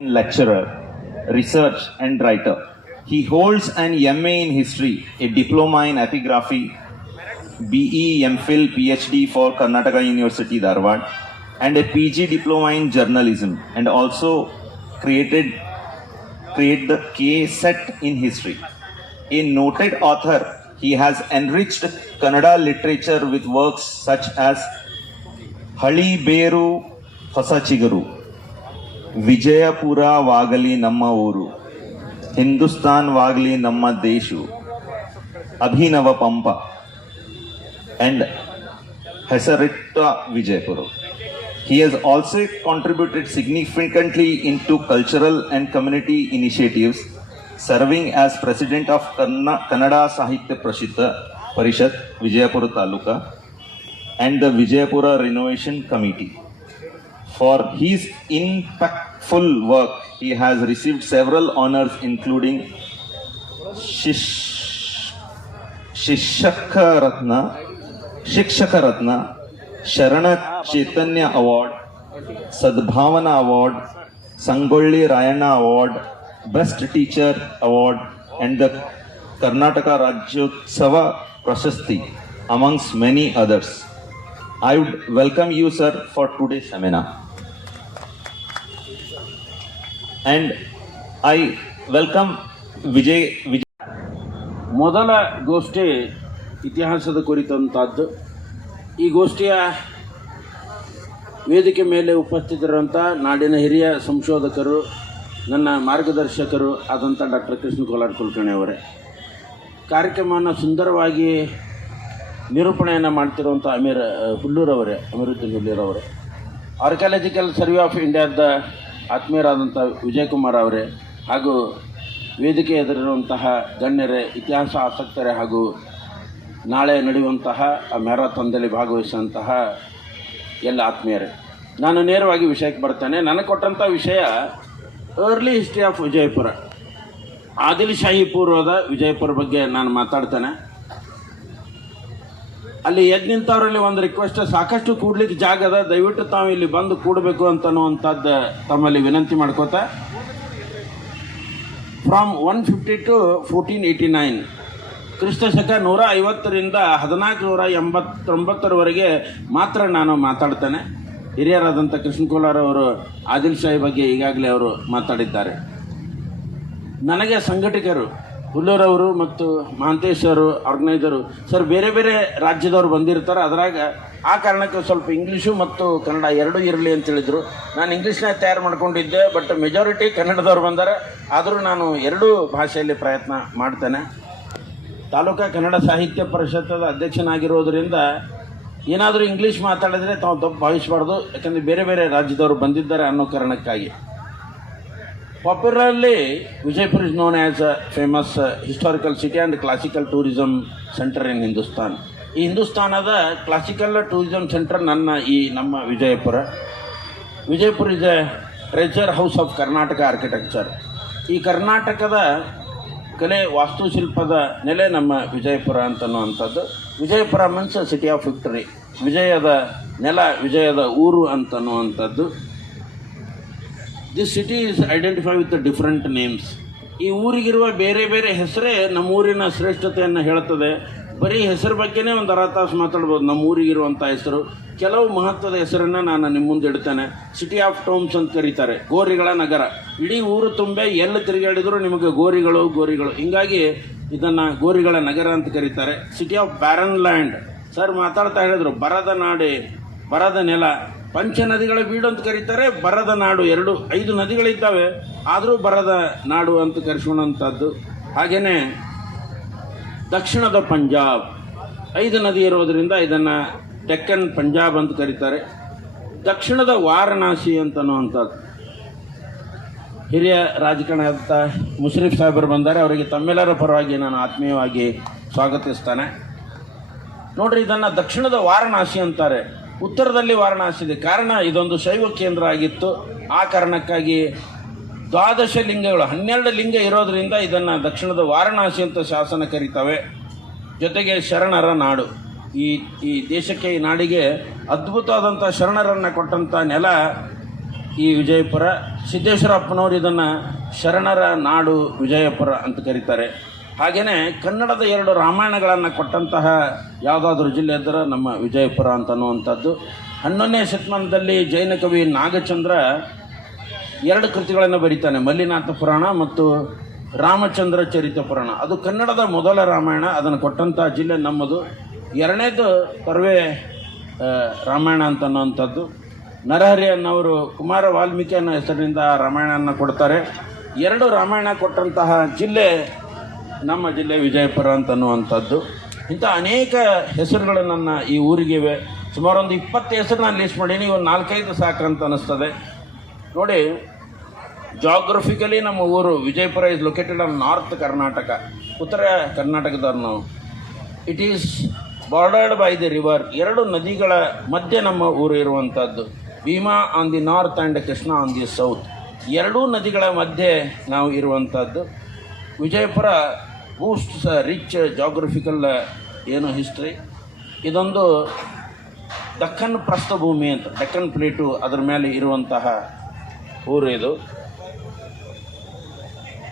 lecturer, research and writer. He holds an MA in history, a diploma in epigraphy, BE, MPhil, PhD for Karnataka University, Dharwad, and a PG diploma in journalism, and also create the K-Set in history. A noted author, he has enriched Kannada literature with works such as Hali Beru Hosa Chigaru, Vijayapura ವಾಗಲಿ ನಮ್ಮ ಊರು, ಹಿಂದೂಸ್ತಾನ್ ವಾಗಲಿ ನಮ್ಮ ದೇಶು, Abhinava Pampa, and ಹೆಸರಿಟ್ಟ Vijayapura. He has also contributed significantly into cultural and community initiatives, serving as president of Kannada Sahitya Parishat, Vijayapura Taluka, and the Vijayapura Renovation Committee. For his impactful work, he has received several honors, including Shikshaka Ratna, Sharana Chaitanya Award, Sadbhavana Award, Sangolli Rayana Award, Best Teacher Award, and the Karnataka Rajyotsava Prashasti, amongst many others. I would welcome you, sir, for today's seminar. And I welcome Vijay. ಮೊದಲ ಗೋಷ್ಠಿ ಇತಿಹಾಸದ ಕುರಿತಂಥದ್ದು. ಈ ಗೋಷ್ಠಿಯ ವೇದಿಕೆ ಮೇಲೆ ಉಪಸ್ಥಿತರಿರುವಂಥ ನಾಡಿನ ಹಿರಿಯ ಸಂಶೋಧಕರು, ನನ್ನ ಮಾರ್ಗದರ್ಶಕರು ಆದಂಥ ಡಾಕ್ಟರ್ ಕೃಷ್ಣ ಕೋಲಾರ ಕುಲಕರ್ಣಿ ಅವರೇ, ಕಾರ್ಯಕ್ರಮವನ್ನು ಸುಂದರವಾಗಿ ನಿರೂಪಣೆಯನ್ನು ಮಾಡ್ತಿರುವಂಥ ಅಮೀರುದ್ದೀನ್ ಹುಲ್ಲೂರವರೇ, ಆರ್ಕಿಯಾಲಜಿಕಲ್ ಸರ್ವೆ ಆಫ್ ಇಂಡಿಯಾದ ಆತ್ಮೀಯರಾದಂಥ ವಿಜಯ್ ಕುಮಾರ್ ಅವರೇ, ಹಾಗೂ ವೇದಿಕೆ ಎದುರಿರುವಂತಹ ಗಣ್ಯರೇ, ಇತಿಹಾಸ ಆಸಕ್ತರೇ, ಹಾಗೂ ನಾಳೆ ನಡೆಯುವಂತಹ ಆ ಮ್ಯಾರಥಾನ್ದಲ್ಲಿ ಭಾಗವಹಿಸುವಂತಹ ಎಲ್ಲ ಆತ್ಮೀಯರೇ, ನಾನು ನೇರವಾಗಿ ವಿಷಯಕ್ಕೆ ಬರ್ತೇನೆ. ನನಗೆ ಕೊಟ್ಟಂಥ ವಿಷಯ early history of Vijayapura, Adil Shahi ಪೂರ್ವದ ವಿಜಯಪುರ ಬಗ್ಗೆ ನಾನು ಮಾತಾಡ್ತೇನೆ. ಅಲ್ಲಿ ಎದ್ದು ನಿಂತವರಲ್ಲಿ ಒಂದು ರಿಕ್ವೆಸ್ಟ್, ಸಾಕಷ್ಟು ಕೂಡ್ಲಿಕ್ಕೆ ಜಾಗ ಅದ, ದಯವಿಟ್ಟು ತಾವು ಇಲ್ಲಿ ಬಂದು ಕೂಡಬೇಕು ಅಂತನ್ನುವಂಥದ್ದು ತಮ್ಮಲ್ಲಿ ವಿನಂತಿ ಮಾಡ್ಕೋತಾ. ಫ್ರಾಮ್ 150 to 1489, ಕ್ರಿಸ್ತಶಕ 150ರಿಂದ 1489 ಮಾತ್ರ ನಾನು ಮಾತಾಡ್ತೇನೆ. ಹಿರಿಯರಾದಂಥ ಕೃಷ್ಣ ಕೋಲಾರ ಅವರು ಆದಿಲ್ಶಾಹಿ ಬಗ್ಗೆ ಈಗಾಗಲೇ ಅವರು ಮಾತಾಡಿದ್ದಾರೆ. ನನಗೆ ಸಂಘಟಕರು ಹುಲ್ಲೂರವರು ಮತ್ತು ಮಹಾಂತೇಶ್ ಅವರು, ಆರ್ಗನೈಸರು, ಸರ್ ಬೇರೆ ಬೇರೆ ರಾಜ್ಯದವರು ಬಂದಿರ್ತಾರೆ, ಅದರಾಗ ಆ ಕಾರಣಕ್ಕೆ ಸ್ವಲ್ಪ ಇಂಗ್ಲೀಷು ಮತ್ತು ಕನ್ನಡ ಎರಡೂ ಇರಲಿ ಅಂತೇಳಿದರು. ನಾನು ಇಂಗ್ಲೀಷ್ನಾಗ ತಯಾರು ಮಾಡ್ಕೊಂಡಿದ್ದೆ, ಬಟ್ ಮೆಜಾರಿಟಿ ಕನ್ನಡದವ್ರು ಬಂದರೆ, ಆದರೂ ನಾನು ಎರಡೂ ಭಾಷೆಯಲ್ಲಿ ಪ್ರಯತ್ನ ಮಾಡ್ತೇನೆ. ತಾಲೂಕಾ ಕನ್ನಡ ಸಾಹಿತ್ಯ ಪರಿಷತ್ತದ ಅಧ್ಯಕ್ಷನಾಗಿರೋದರಿಂದ ಏನಾದರೂ ಇಂಗ್ಲೀಷ್ ಮಾತಾಡಿದರೆ ತಾವು ತಪ್ಪು ಭಾವಿಸಬಾರ್ದು, ಯಾಕಂದರೆ ಬೇರೆ ಬೇರೆ ರಾಜ್ಯದವರು ಬಂದಿದ್ದಾರೆ ಅನ್ನೋ ಕಾರಣಕ್ಕಾಗಿ. Popularly, Vijaypur is known as a famous historical city and classical tourism center in Hindustan. ಈ ಹಿಂದೂಸ್ತಾನದ ಕ್ಲಾಸಿಕಲ್ ಟೂರಿಸಂ ಸೆಂಟರ್ ನಮ್ಮ Vijayapura. Vijayapura is a treasure house of Karnataka architecture. ಈ ಕರ್ನಾಟಕದ ಕಲೆ ವಾಸ್ತುಶಿಲ್ಪದ ನೆಲೆ ನಮ್ಮ ವಿಜಯಪುರ ಅಂತನ್ನುವಂಥದ್ದು. Vijayapura means city of victory, ವಿಜಯದ ನೆಲ, ವಿಜಯದ ಊರು ಅಂತನ್ನುವಂಥದ್ದು. This city is identify with different names. ಈ ಊರಿಗಿರುವ ಬೇರೆ ಬೇರೆ ಹೆಸರೇ ನಮ್ಮೂರಿನ ಶ್ರೇಷ್ಠತೆಯನ್ನು ಹೇಳುತ್ತದೆ. ಬರೀ ಹೆಸರು ಬಗ್ಗೆನೇ ಒಂದು ಅರ್ಧ ತಾಸು ಮಾತಾಡ್ಬೋದು. ನಮ್ಮ ಊರಿಗಿರುವಂಥ ಹೆಸರು, ಕೆಲವು ಮಹತ್ವದ ಹೆಸರನ್ನು ನಾನು ನಿಮ್ಮ ಮುಂದೆ ಇಡ್ತೇನೆ. ಸಿಟಿ ಆಫ್ ಟೋಮ್ಸ್ ಅಂತ ಕರೀತಾರೆ, ಗೋರಿಗಳ ನಗರ. ಇಡೀ ಊರು ತುಂಬೆ ಎಲ್ಲಿ ತಿರುಗಾಡಿದ್ರು ನಿಮಗೆ ಗೋರಿಗಳು. ಹೀಗಾಗಿ ಇದನ್ನು ಗೋರಿಗಳ ನಗರ ಅಂತ ಕರೀತಾರೆ. City of barren land, sir ಮಾತಾಡ್ತಾ ಹೇಳಿದ್ರು, ಬರದ ನಾಡೆ, ಬರದ ನೆಲ. ಪಂಚ ನದಿಗಳ ಬೀಡು ಅಂತ ಕರೀತಾರೆ, ಬರದ ನಾಡು. 5 ನದಿಗಳಿದ್ದಾವೆ, ಆದರೂ ಬರದ ನಾಡು ಅಂತ ಕರೆಸೋಣಂಥದ್ದು. ಹಾಗೆಯೇ ದಕ್ಷಿಣದ ಪಂಜಾಬ್, 5 ನದಿ ಇರೋದರಿಂದ ಇದನ್ನು ಡೆಕ್ಕನ್ ಪಂಜಾಬ್ ಅಂತ ಕರೀತಾರೆ. ದಕ್ಷಿಣದ ವಾರಣಾಸಿ ಅಂತನ್ನುವಂಥದ್ದು. ಹಿರಿಯ ರಾಜಕಾರಣಿಯಾದ ಮುಷರಫ್ ಸಾಹೇಬರು ಬಂದರೆ, ಅವರಿಗೆ ತಮ್ಮೆಲ್ಲರ ಪರವಾಗಿ ನಾನು ಆತ್ಮೀಯವಾಗಿ ಸ್ವಾಗತಿಸ್ತೇನೆ. ನೋಡ್ರಿ, ಇದನ್ನು ದಕ್ಷಿಣದ ವಾರಣಾಸಿ ಅಂತಾರೆ. ಉತ್ತರದಲ್ಲಿ ವಾರಣಾಸಿ ಇದೆ, ಕಾರಣ ಇದೊಂದು ಶೈವ ಕೇಂದ್ರ ಆಗಿತ್ತು. ಆ ಕಾರಣಕ್ಕಾಗಿ 12 ಲಿಂಗಗಳು, 12 ಲಿಂಗ ಇರೋದರಿಂದ ಇದನ್ನು ದಕ್ಷಿಣದ ವಾರಣಾಸಿ ಅಂತ ಶಾಸನ ಕರೀತವೆ. ಜೊತೆಗೆ ಶರಣರ ನಾಡು. ಈ ದೇಶಕ್ಕೆ, ಈ ನಾಡಿಗೆ ಅದ್ಭುತವಾದಂಥ ಶರಣರನ್ನು ಕೊಟ್ಟಂಥ ನೆಲ ಈ ವಿಜಯಪುರ. ಸಿದ್ದೇಶ್ವರಪ್ಪನವರು ಇದನ್ನು ಶರಣರ ನಾಡು ವಿಜಯಪುರ ಅಂತ ಕರೀತಾರೆ. ಹಾಗೆಯೇ ಕನ್ನಡದ 2 ರಾಮಾಯಣಗಳನ್ನು ಕೊಟ್ಟಂತಹ ಯಾವುದಾದ್ರೂ ಜಿಲ್ಲೆ ಇದ್ದರೆ ನಮ್ಮ ವಿಜಯಪುರ ಅಂತನ್ನುವಂಥದ್ದು. 11ನೇ ಶತಮಾನದಲ್ಲಿ ಜೈನ ಕವಿ ನಾಗಚಂದ್ರ 2 ಕೃತಿಗಳನ್ನು ಬರೀತಾನೆ, ಮಲ್ಲಿನಾಥ ಪುರಾಣ ಮತ್ತು ರಾಮಚಂದ್ರ ಚರಿತ ಪುರಾಣ. ಅದು ಕನ್ನಡದ ಮೊದಲ ರಾಮಾಯಣ, ಅದನ್ನು ಕೊಟ್ಟಂಥ ಜಿಲ್ಲೆ ನಮ್ಮದು. 2ನೇದು ಕರ್ವೆ ರಾಮಾಯಣ ಅಂತನ್ನುವಂಥದ್ದು. ನರಹರಿ ಅನ್ನೋರು ಕುಮಾರ ವಾಲ್ಮೀಕಿ ಅನ್ನೋ ಹೆಸರಿನಿಂದ ರಾಮಾಯಣವನ್ನು ಕೊಡ್ತಾರೆ. 2 ರಾಮಾಯಣ ಕೊಟ್ಟಂತಹ ಜಿಲ್ಲೆ ನಮ್ಮ ಜಿಲ್ಲೆ ವಿಜಯಪುರ ಅಂತನ್ನುವಂಥದ್ದು. ಇಂಥ ಅನೇಕ ಹೆಸರುಗಳು ನನ್ನ ಈ ಊರಿಗಿವೆ. ಸುಮಾರು ಒಂದು 20 ಹೆಸರು ನಾನು ಲಿಸ್ಟ್ ಮಾಡೀನಿ. ಒಂದು 4-5 ಸಾಕಂತ ಅನ್ನಿಸ್ತದೆ ನೋಡಿ. ಜಾಗ್ರಫಿಕಲಿ ನಮ್ಮ ಊರು Vijayapura is located on north Karnataka, ಉತ್ತರ ಕರ್ನಾಟಕದವ್ರು ನಾವು. It is bordered by the river, 2 ನದಿಗಳ ಮಧ್ಯೆ ನಮ್ಮ ಊರು ಇರುವಂಥದ್ದು. Bhima on the north and Krishna on the south, 2 ನದಿಗಳ ಮಧ್ಯೆ ನಾವು ಇರುವಂಥದ್ದು. ವಿಜಯಪುರ ಬೂಸ್ಟ್ಸ್ ರಿಚ್ ಜಾಗ್ರಫಿಕಲ್ ಏನು ಹಿಸ್ಟ್ರಿ. ಇದೊಂದು ದಕ್ಕನ್ ಪ್ರಸ್ಥಭೂಮಿ ಅಂತ, ಡೆಕ್ಕನ್ ಪ್ಲೇಟು ಅದರ ಮೇಲೆ ಇರುವಂತಹ ಊರು ಇದು.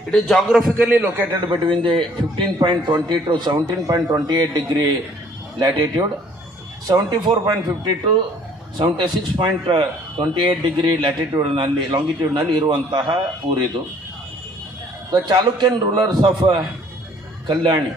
It is geographically located between the 15.20 to 17.28 degree latitude, 74.50 to 76.28 degree ಲ್ಯಾಟಿಟ್ಯೂಡ್ನಲ್ಲಿ ಲಾಂಗಿಟ್ಯೂಡ್ನಲ್ಲಿ ಇರುವಂತಹ ಊರಿದು. The Chalukyan rulers of Kalyani.